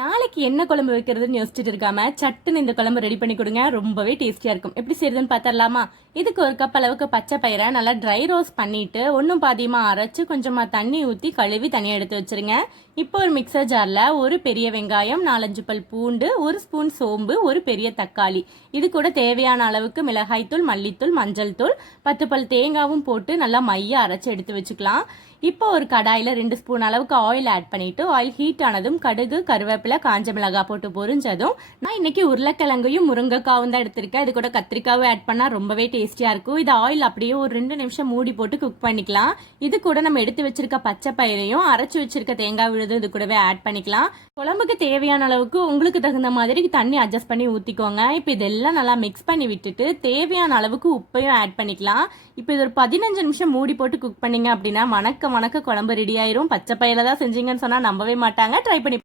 நாளைக்கு என்ன குழம்பு வைக்கிறதுன்னு யோசிச்சுட்டு இருக்காம சட்டுன்னு இந்த குழம்பு ரெடி பண்ணி கொடுங்க. ரொம்பவே டேஸ்டியா இருக்கும். எப்படி செய்யுதுன்னு பார்த்தரலாமா? இதுக்கு ஒரு கப் அளவுக்கு பச்சை பயிரை நல்லா ட்ரை ரோஸ்ட் பண்ணிட்டு ஒன்றும் பாதியமா அரைச்சு கொஞ்சமா தண்ணி ஊற்றி கழுவி தனியாக எடுத்து வச்சிருங்க. இப்போ ஒரு மிக்சர் ஜார்ல ஒரு பெரிய வெங்காயம், 4-5 பல் பூண்டு, ஒரு ஸ்பூன் சோம்பு, ஒரு பெரிய தக்காளி, இது கூட தேவையான அளவுக்கு மிளகாய்த்தூள், மல்லித்தூள், மஞ்சள் தூள், 10 பல் தேங்காவும் போட்டு நல்லா மைய அரைச்சு எடுத்து வச்சுக்கலாம். இப்போ ஒரு கடாயில் 2 ஸ்பூன் அளவுக்கு ஆயில் ஆட் பண்ணிட்டு ஆயில் ஹீட் ஆனதும் கடுகு, கருவேப்பிலை, காஞ்ச மிளகாய் போட்டு பொரிஞ்சதும் நான் இன்னைக்கு உருளைக்கிழங்கையும் முருங்கைக்காவும் தான் எடுத்திருக்கேன். இது கூட கத்திரிக்காவும் ஆட் பண்ணா ரொம்பவே டேஸ்டியா இருக்கும். இது ஆயில் அப்படியே ஒரு 2 நிமிஷம் மூடி போட்டு குக் பண்ணிக்கலாம். இது கூட நம்ம எடுத்து வச்சிருக்க பச்சை பயிரையும் அரைச்சு வச்சிருக்க தேங்காய் விழுது இது கூடவே ஆட் பண்ணிக்கலாம். குழம்புக்கு தேவையான அளவுக்கு உங்களுக்கு தகுந்த மாதிரி தண்ணி அட்ஜஸ்ட் பண்ணி ஊற்றிக்கோங்க. இப்போ இதெல்லாம் நல்லா மிக்ஸ் பண்ணி விட்டுட்டு தேவையான அளவுக்கு உப்பையும் ஆட் பண்ணிக்கலாம். இப்போ இது ஒரு 15 நிமிஷம் மூடி போட்டு குக் பண்ணீங்க அப்படின்னா மணக்க குழம்பு ரெடி ஆயிரும். பச்சை பயில தான் செஞ்சீங்கன்னு சொன்னா நம்பவே மாட்டாங்க. ட்ரை பண்ணி